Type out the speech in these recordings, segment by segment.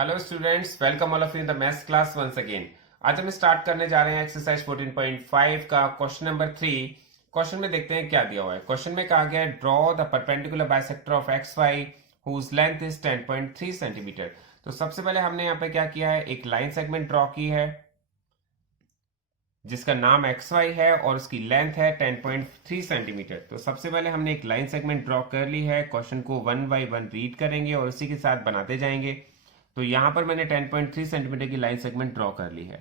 Hello students, welcome all of you in the maths class once again. आज हम start करने जा रहे हैं एक्सरसाइज 14.5 का क्वेश्चन नंबर 3। क्वेश्चन में देखते हैं क्या दिया हुआ है। क्वेश्चन में कहा गया है draw the perpendicular bisector of X Y whose length is 10.3 centimetre. तो सबसे पहले हमने यहाँ पे क्या किया है, एक लाइन सेगमेंट ड्रॉ की है जिसका नाम एक्स वाई है और उसकी लेंथ है 10.3 सेंटीमीटर। तो सबसे पहले हमने एक लाइन सेगमेंट ड्रॉ कर ली है। क्वेश्चन को वन बाय वन रीड करेंगे और उसी के साथ बनाते जाएंगे। तो यहां पर मैंने 10.3 सेंटीमीटर की लाइन सेगमेंट ड्रॉ कर ली है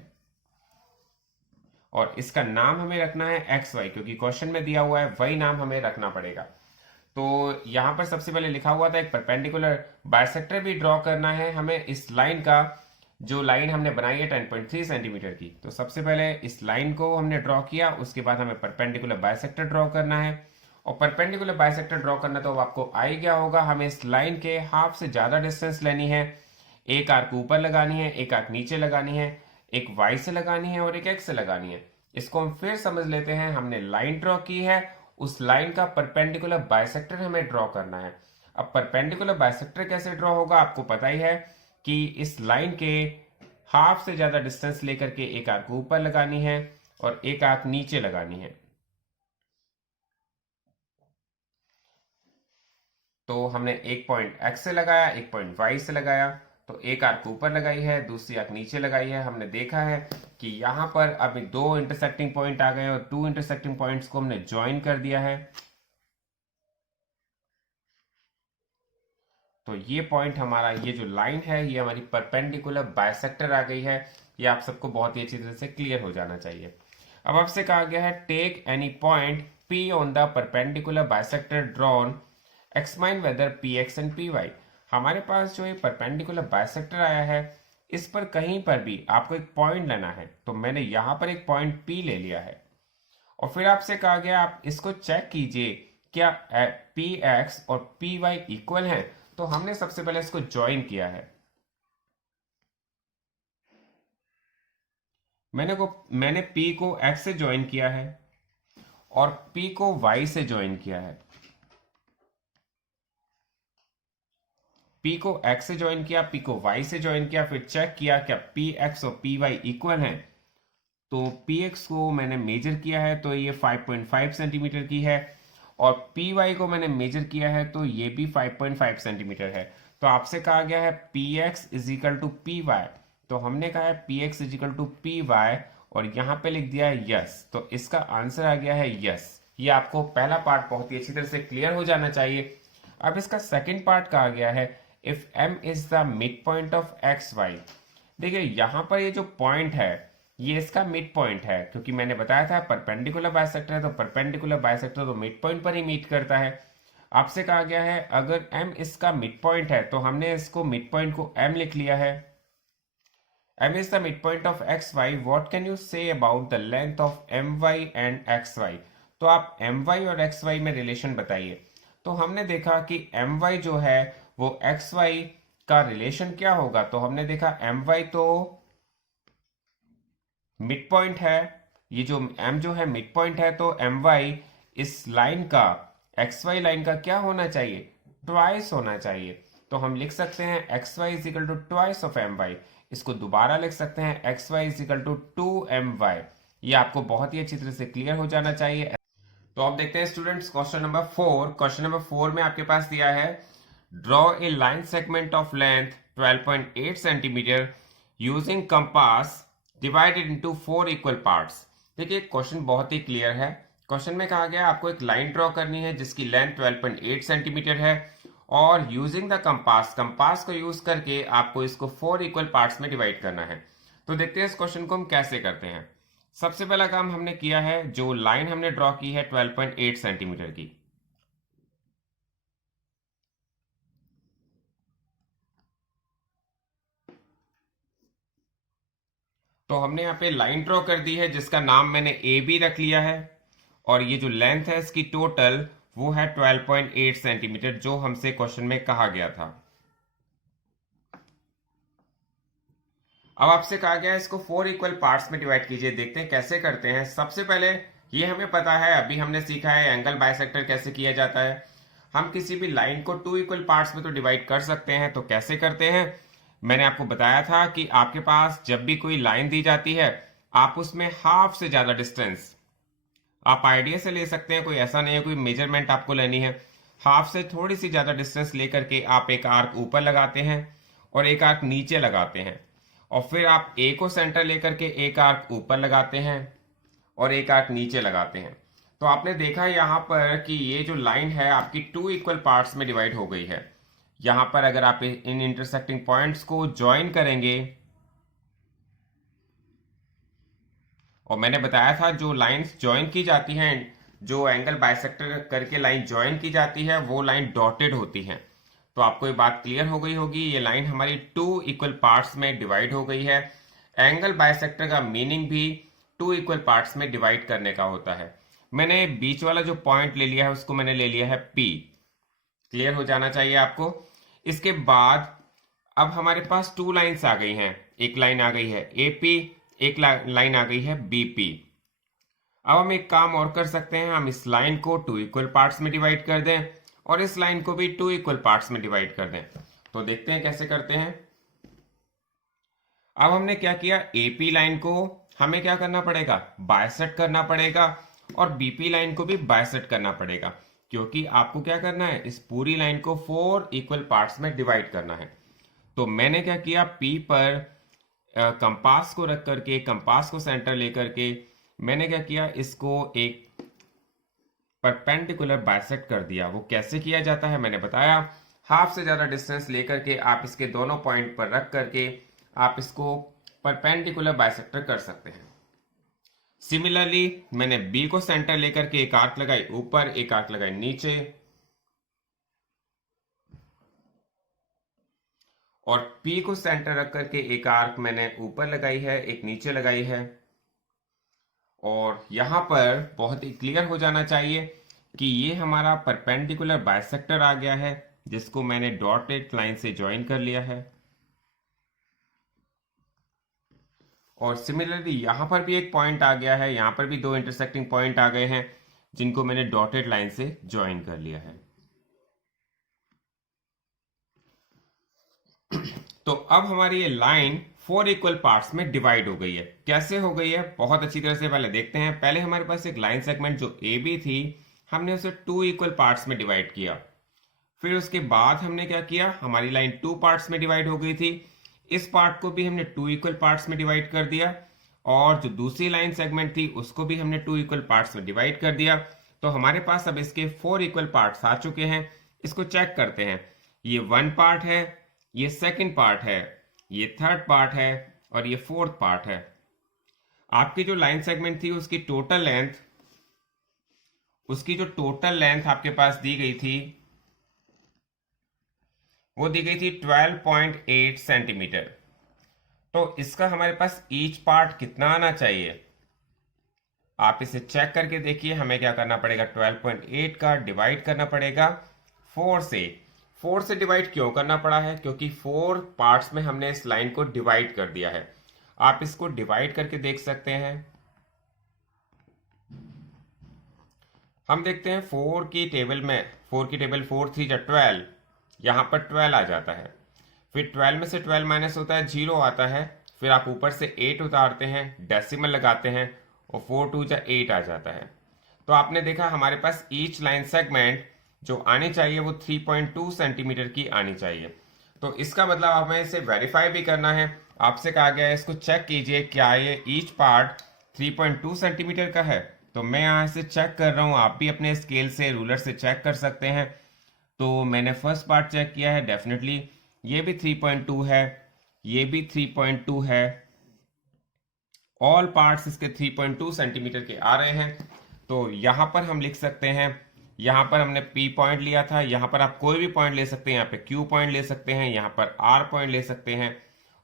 और इसका नाम हमें रखना है एक्स वाई, क्योंकि क्वेश्चन में दिया हुआ है वही नाम हमें रखना पड़ेगा। तो यहां पर सबसे पहले लिखा हुआ था एक परपेंडिकुलर बाइसेक्टर भी ड्रॉ करना है हमें इस लाइन का, जो लाइन हमने बनाई है 10.3 सेंटीमीटर की। तो सबसे पहले इस लाइन को हमने ड्रॉ किया, उसके बाद हमें परपेंडिकुलर बाइसेक्टर ड्रॉ करना है। और परपेंडिकुलर बाइसेक्टर ड्रॉ करना तो आपको आ ही गया होगा। हमें इस लाइन के हाफ से ज्यादा डिस्टेंस लेनी है। एक आर्क ऊपर लगानी है, एक आर्क नीचे लगानी है, एक वाई से लगानी है और एक एक्स से लगानी है। इसको हम फिर समझ लेते हैं। हमने लाइन ड्रॉ की है, उस लाइन का परपेंडिकुलर बाइसेक्टर हमें ड्रॉ करना है। अब परपेंडिकुलर बाइसेक्टर कैसे ड्रॉ होगा, आपको पता ही है कि इस लाइन के हाफ से ज्यादा डिस्टेंस लेकर के एक आर्क ऊपर लगानी है और एक आर्क नीचे लगानी है। तो हमने एक पॉइंट एक्स से लगाया, एक पॉइंट वाई से लगाया। तो एक आर्क ऊपर लगाई है, दूसरी आर्क नीचे लगाई है। हमने देखा है कि यहां पर अभी दो इंटरसेक्टिंग पॉइंट आ गए और टू इंटरसेक्टिंग पॉइंट्स को हमने ज्वाइन कर दिया है। तो ये पॉइंट हमारा, ये जो लाइन है ये हमारी परपेंडिकुलर बाइसेक्टर आ गई है। ये आप सबको बहुत ही अच्छी तरह से क्लियर हो जाना चाहिए। अब आपसे कहा गया है take any point P on the perpendicular bisector drawn examine whether P X and P Y. हमारे पास जो ये परपेंडिकुलर बाइसेक्टर आया है, इस पर कहीं पर भी आपको एक पॉइंट लेना है। तो मैंने यहां पर एक पॉइंट P ले लिया है और फिर आपसे कहा गया आप इसको चेक कीजिए क्या पी एक्स और पी वाई इक्वल है। तो हमने सबसे पहले इसको ज्वाइन किया है। मैंने P को X से ज्वाइन किया है और P को Y से ज्वाइन किया है। P को X से ज्वाइन किया, P को Y से ज्वाइन किया, फिर चेक किया क्या PX और PY इक्वल हैं। तो PX को मैंने मेजर किया है तो ये 5.5 सेंटीमीटर की है और PY को मैंने मेजर किया है तो ये भी 5.5 सेंटीमीटर है। तो आपसे कहा गया है PX is equal to PY। तो हमने कहा है PX is equal to PY और यहाँ पे लिख दिया है यस। तो इसका आंसर आ गया है यस। ये आपको पहला पार्ट बहुत ही अच्छी तरह से क्लियर हो जाना चाहिए। अब इसका सेकंड पार्ट कहा गया है if M is the mid point of X Y. देखिए यहाँ पर ये जो पॉइंट है ये इसका मिड पॉइंट है, क्योंकि मैंने बताया था परपेंडिकुलर बाइसेक्टर है तो परपेंडिकुलर बाइसेक्टर तो मिड पॉइंट पर ही मीट करता है। आपसे कहा गया है अगर M इसका मिड पॉइंट है तो हमने इसको मिड पॉइंट को M लिख लिया है। M is the midpoint of xy. What can you say about the length of my and xy? तो आप my और xy में रिलेशन बताइए। तो हमने देखा कि my जो है वो xy का रिलेशन क्या होगा। तो हमने देखा my तो मिड पॉइंट है, ये जो m जो है मिड पॉइंट है, तो my इस लाइन का xy लाइन का क्या होना चाहिए, ट्वाइस होना चाहिए। तो हम लिख सकते हैं xy is equal to twice of my। इसको दोबारा लिख सकते हैं xy is equal to 2my। ये आपको बहुत ही अच्छी तरह से क्लियर हो जाना चाहिए। तो अब देखते हैं students question number 4। Question number 4 में आपके पास दिया है draw a line segment of length 12.8 centimetre using compass divided into 4 equal parts. देखिए क्वेश्चन बहुत ही क्लियर है। क्वेश्चन में कहा गया आपको एक लाइन ड्रॉ करनी है जिसकी लेंथ 12.8 सेंटीमीटर है और यूजिंग द कंपास, कंपास को यूज करके आपको इसको 4 इक्वल पार्ट्स में डिवाइड करना है। तो देखते हैं इस क्वेश्चन को हम कैसे करते हैं। सबसे पहला काम हमने किया है, जो लाइन हमने ड्रॉ की है 12.8 सेंटीमीटर की, तो हमने यहाँ पे लाइन ड्रॉ कर दी है जिसका नाम मैंने ए बी रख लिया है और ये जो लेंथ है इसकी टोटल वो है 12.8 सेंटीमीटर जो हमसे क्वेश्चन में कहा गया था। अब आपसे कहा गया है इसको 4 इक्वल पार्ट्स में डिवाइड कीजिए। देखते हैं कैसे करते हैं। सबसे पहले ये हमें पता है, अभी हमने सीखा है एंगल बाइसेक्टर कैसे किया जाता है। हम किसी भी लाइन को 2 इक्वल पार्ट्स में तो डिवाइड कर सकते हैं। तो कैसे करते हैं, मैंने आपको बताया था कि आपके पास जब भी कोई लाइन दी जाती है, आप उसमें हाफ से ज्यादा डिस्टेंस आप आइडिया से ले सकते हैं, कोई ऐसा नहीं है कोई मेजरमेंट आपको लेनी है। हाफ से थोड़ी सी ज्यादा डिस्टेंस लेकर के आप एक आर्क ऊपर लगाते हैं और एक आर्क नीचे लगाते हैं, और फिर आप ए को सेंटर लेकर के एक आर्क ऊपर लगाते हैं और एक आर्क नीचे लगाते हैं। तो आपने देखा यहाँ पर कि ये जो लाइन है आपकी 2 इक्वल पार्ट्स में डिवाइड हो गई है। यहाँ पर अगर आप इन इंटरसेक्टिंग पॉइंट्स को ज्वाइन करेंगे, और मैंने बताया था जो लाइंस ज्वाइन की जाती हैं, जो एंगल बाइसेक्टर करके लाइन ज्वाइन की जाती है, वो लाइन डॉटेड होती है। तो आपको ये बात क्लियर हो गई होगी, ये लाइन हमारी 2 इक्वल पार्ट्स में डिवाइड हो गई है। एंगल बाइसेक्टर का मीनिंग भी 2 इक्वल पार्ट्स में डिवाइड करने का होता है। मैंने बीच वाला जो पॉइंट ले लिया है उसको मैंने ले लिया है P। क्लियर हो जाना चाहिए आपको। इसके बाद अब हमारे पास 2 लाइंस आ गई हैं। एक लाइन आ गई है AP, एक लाइन आ गई है BP। अब हम एक काम और कर सकते हैं, हम इस लाइन को 2 इक्वल पार्ट्स में डिवाइड कर दें और इस लाइन को भी 2 इक्वल पार्ट्स में डिवाइड कर दें। तो देखते हैं कैसे करते हैं। अब हमने क्या किया, AP लाइन को हमें क्या करना पड़ेगा, बायसेक्ट करना पड़ेगा, और BP लाइन को भी बायसेक्ट करना पड़ेगा, क्योंकि आपको क्या करना है, इस पूरी लाइन को 4 इक्वल पार्ट्स में डिवाइड करना है। तो मैंने क्या किया, P पर कंपास को रख करके, कंपास को सेंटर लेकर के मैंने क्या किया, इसको एक परपेंडिकुलर बाइसेक्ट कर दिया। वो कैसे किया जाता है मैंने बताया। हाफ से ज्यादा डिस्टेंस लेकर के आप इसके दोनों पॉइंट पर रख करके आप इसको परपेंडिकुलर बाइसेक्टर कर सकते हैं। सिमिलरली मैंने बी को सेंटर लेकर के एक आर्क लगाई ऊपर, एक आर्क लगाई नीचे, और P को सेंटर रख करके एक आर्क मैंने ऊपर लगाई है, एक नीचे लगाई है। और यहां पर बहुत ही क्लियर हो जाना चाहिए कि ये हमारा परपेंडिकुलर बाइसेक्टर आ गया है, जिसको मैंने डॉटेड लाइन से ज्वाइन कर लिया है। और सिमिलरली यहां पर भी एक पॉइंट आ गया है, यहां पर भी 2 इंटरसेक्टिंग पॉइंट आ गए हैं, जिनको मैंने डॉटेड लाइन से ज्वाइन कर लिया है। तो अब हमारी ये लाइन 4 इक्वल पार्ट्स में डिवाइड हो गई है। कैसे हो गई है, बहुत अच्छी तरह से पहले देखते हैं। पहले हमारे पास एक लाइन सेगमेंट जो AB थी, हमने उसे 2 इक्वल पार्ट्स में डिवाइड किया। फिर उसके बाद हमने क्या किया, हमारी लाइन 2 पार्ट्स में डिवाइड हो गई थी, इस पार्ट को भी हमने 2 इक्वल पार्ट्स में डिवाइड कर दिया, और जो दूसरी लाइन सेगमेंट थी उसको भी हमने 2 इक्वल पार्ट्स में डिवाइड कर दिया। तो हमारे पास अब इसके 4 इक्वल पार्ट्स आ चुके हैं। इसको चेक करते हैं, ये 1 पार्ट है, ये सेकंड पार्ट है, ये थर्ड पार्ट है, और ये फोर्थ पार्ट है। आपकी जो लाइन सेगमेंट थी उसकी जो टोटल लेंथ आपके पास दी गई थी, वो दी गई थी 12.8 सेंटीमीटर। तो इसका हमारे पास ईच पार्ट कितना आना चाहिए, आप इसे चेक करके देखिए। हमें क्या करना पड़ेगा, 12.8 का डिवाइड करना पड़ेगा 4 से। 4 से डिवाइड क्यों करना पड़ा है, क्योंकि 4 पार्ट्स में हमने इस लाइन को डिवाइड कर दिया है। आप इसको डिवाइड करके देख सकते हैं। हम देखते हैं 4 की टेबल 4 3 12, यहां पर 12 आ जाता है। फिर 12 में से 12 माइनस होता है, 0 आता है। फिर आप ऊपर से 8 उतारते हैं, डेसिमल लगाते हैं, और 4 2 8 आ जाता है। तो आपने देखा हमारे पास ईच लाइन सेगमेंट जो आनी चाहिए वो 3.2 सेंटीमीटर की आनी चाहिए। तो इसका मतलब हमें इसे वेरीफाई भी करना है। आपसे कहा गया है इसको चेक कीजिए, क्या ये ईच पार्ट 3.2 सेंटीमीटर का है। तो मैं यहाँ से चेक कर रहा हूँ, आप भी अपने स्केल से, रूलर से चेक कर सकते हैं। तो मैंने फर्स्ट पार्ट चेक किया है, डेफिनेटली ये भी 3.2 है, ये भी 3.2 है, ऑल पार्ट्स इसके 3.2 सेंटीमीटर के आ रहे हैं। तो यहां पर हम लिख सकते हैं, यहां पर हमने P पॉइंट लिया था, यहां पर आप कोई भी पॉइंट ले सकते हैं, यहाँ पे Q पॉइंट ले सकते हैं, यहाँ पर R पॉइंट ले सकते हैं,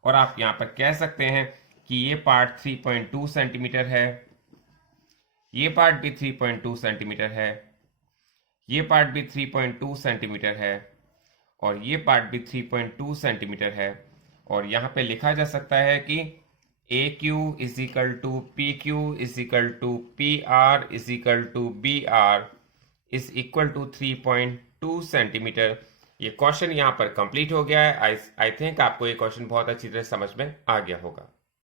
और आप यहाँ पर कह सकते हैं कि ये पार्ट 3.2 सेंटीमीटर है, ये पार्ट भी 3.2 सेंटीमीटर है, ये पार्ट भी 3.2 सेंटीमीटर है, और ये पार्ट भी 3.2 सेंटीमीटर है। और यहाँ पे लिखा जा सकता है कि AQ is equal to PQ is equal to PR is equal to BR is equal to 3.2 centimetre. ये क्वेश्चन यहाँ पर कंप्लीट हो गया है। आई थिंक आपको ये क्वेश्चन बहुत अच्छी तरह समझ में आ गया होगा।